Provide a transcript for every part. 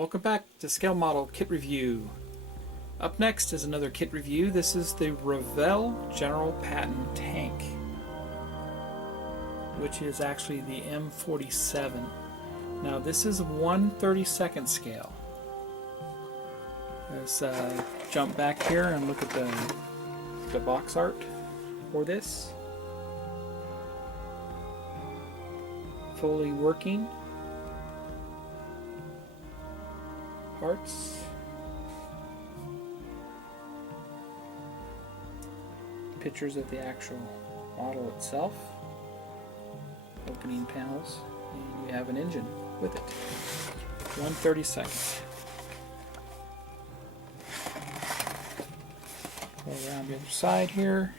Welcome back to Scale Model Kit Review. Up next is another kit review. This is the Revell General Patton Tank, which is actually the M47. Now this is 1/32 scale. Let's jump back here and look at the box art for this. Fully working parts. Pictures of the actual model itself. Opening panels, and you have an engine with it. 1/32. Go around the other side here.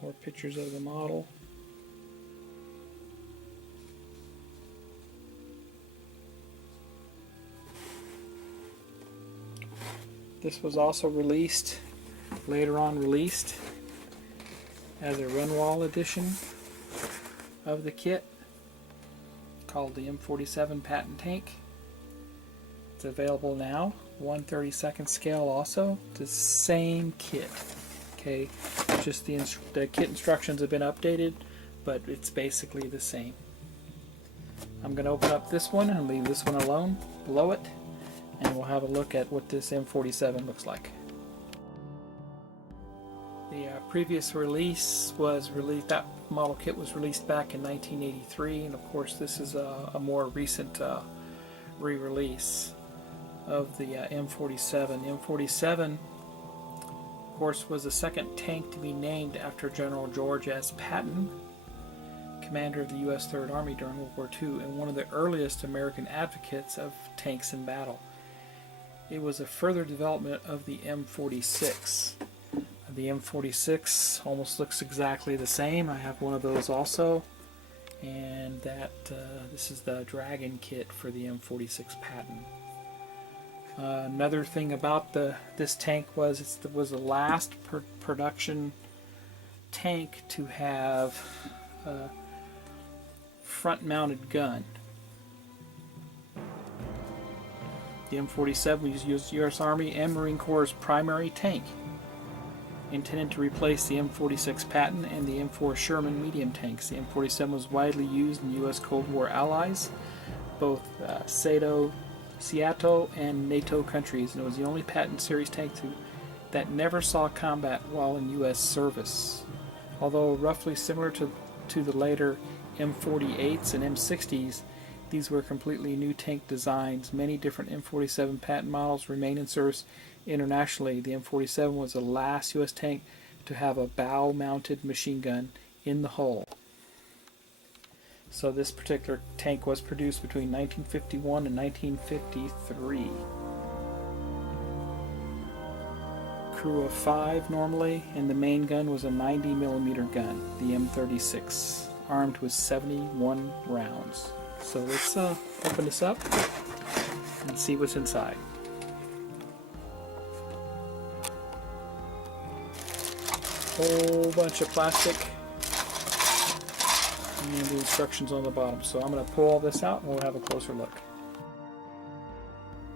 More pictures of the model. This was also later on released as a Renwal edition of the kit called the M47 Patton Tank. It's available now, 1/32 scale also. It's the same kit. Okay, just the kit instructions have been updated, but it's basically the same. I'm going to open up this one and leave this one alone below it, and we'll have a look at what this M47 looks like. The previous release that model kit was released back in 1983, and of course this is a more recent re-release of the M47. The M47, of course, was the second tank to be named after General George S. Patton, commander of the U.S. Third Army during World War II, and one of the earliest American advocates of tanks in battle. It was a further development of the M46. The M46 almost looks exactly the same. I have one of those also, and this is the Dragon kit for the M46 Patton. Another thing about this tank was it was the last production tank to have a front-mounted gun. The M47 was U.S. Army and Marine Corps' primary tank, intended to replace the M46 Patton and the M4 Sherman medium tanks. The M47 was widely used in U.S. Cold War allies, both SEATO and NATO countries, and it was the only Patton series tank that never saw combat while in U.S. service. Although roughly similar to the later M48s and M60s, these were completely new tank designs. Many different M47 Patton models remain in service internationally. The M47 was the last U.S. tank to have a bow-mounted machine gun in the hull. So this particular tank was produced between 1951 and 1953. Crew of 5 normally, and the main gun was a 90mm gun, the M36, armed with 71 rounds. So let's open this up and see what's inside. Whole bunch of plastic and the instructions on the bottom. So I'm going to pull all this out and we'll have a closer look.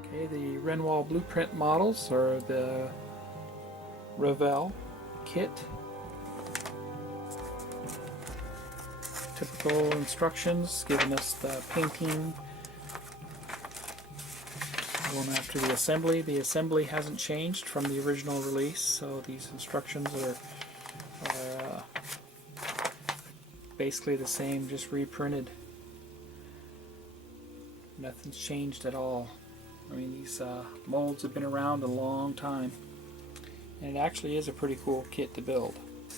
Okay, the Renwal blueprint models are the Revell kit. Typical instructions giving us the painting, going after the assembly. The assembly hasn't changed from the original release, so these instructions are basically the same, just reprinted. Nothing's changed at all. I mean, these molds have been around a long time, and it actually is a pretty cool kit to build.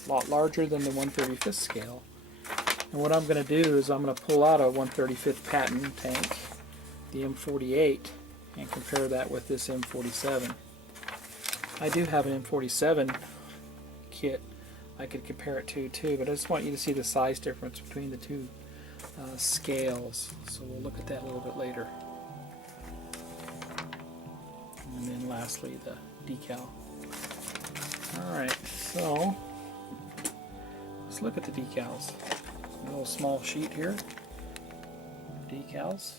A lot larger than the 1/35 scale. And what I'm going to do is I'm going to pull out a 1/35 Patton tank, the M48, and compare that with this M47. I do have an M47 kit I could compare it to too, but I just want you to see the size difference between the two scales. So we'll look at that a little bit later. And then lastly, the decal. Alright, so let's look at the decals. A little small sheet here. Decals.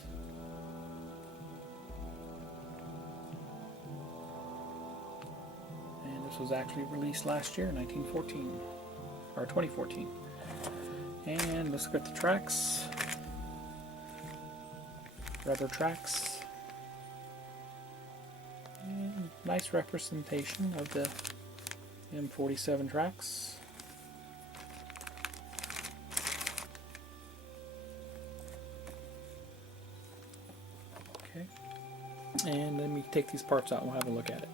And this was actually released last year, 1914, or 2014. And let's look at the tracks. Rubber tracks. And nice representation of the M47 tracks. Okay. And let me take these parts out and we'll have a look at it.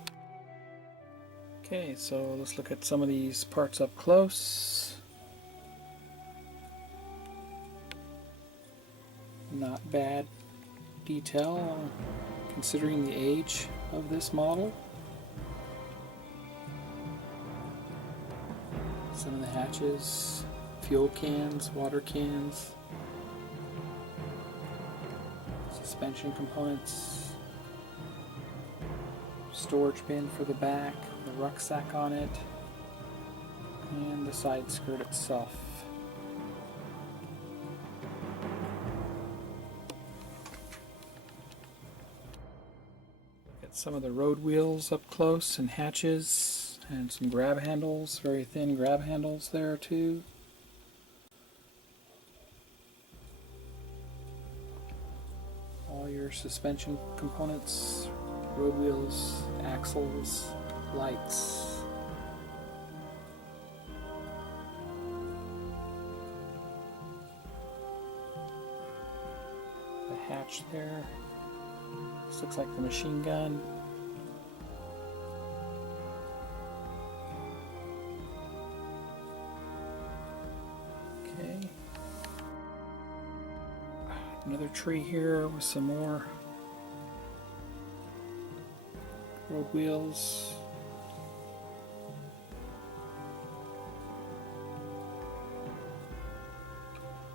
Okay, so let's look at some of these parts up close. Not bad detail considering the age of this model. Some of the hatches, fuel cans, water cans, suspension components, storage bin for the back, the rucksack on it, and the side skirt itself. Look at some of the road wheels up close and hatches, and some grab handles, very thin grab handles there too. All your suspension components, road wheels, axles, lights. The hatch there. This looks like the machine gun. Okay. Another tree here with some more road wheels.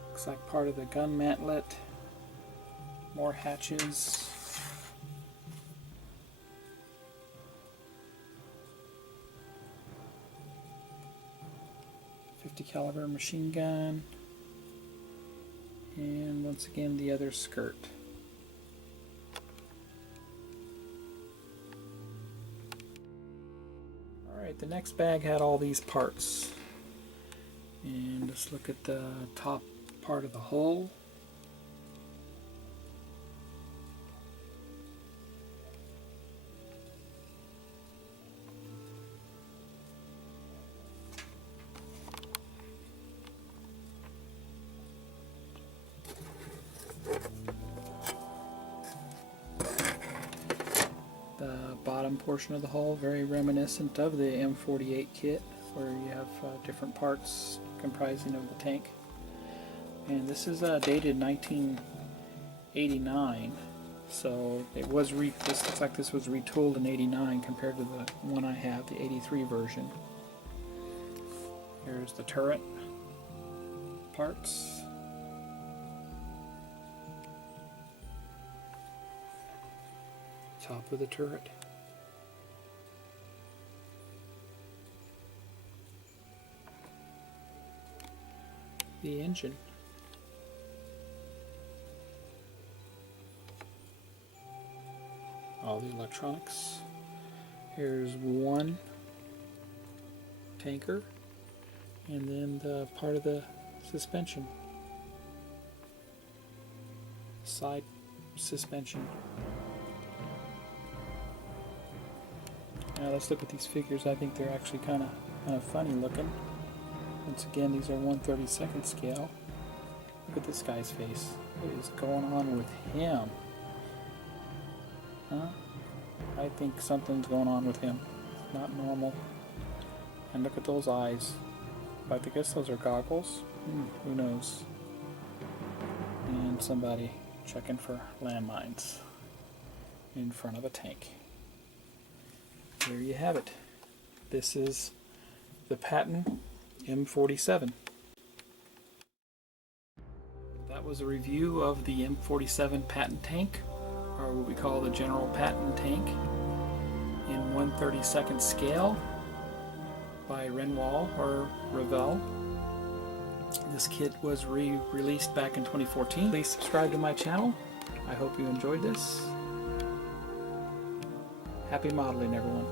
Looks like part of the gun mantlet. More hatches. .50 caliber machine gun. And once again the other skirt. Alright, the next bag had all these parts. And let's look at the top part of the hull. The bottom portion of the hull, very reminiscent of the M48 kit, where you have different parts comprising of the tank. And this is dated 1989, so it was this looks like this was retooled in '89 compared to the one I have, the '83 version. Here's the turret parts. Top of the turret. The engine. All the electronics. Here's one tanker, and then the part of the suspension. Side suspension. Now let's look at these figures. I think they're actually kind of funny looking. Once again, these are 1/32 scale. Look at this guy's face. What is going on with him? Huh? I think something's going on with him. Not normal. And look at those eyes. I guess those are goggles. Who knows? And somebody checking for landmines in front of a tank. There you have it. This is the Patton M47. That was a review of the M47 Patton Tank, or what we call the General Patton Tank, in 1/32 scale by Renwal or Revell. This kit was re-released back in 2014. Please subscribe to my channel. I hope you enjoyed this. Happy modeling, everyone.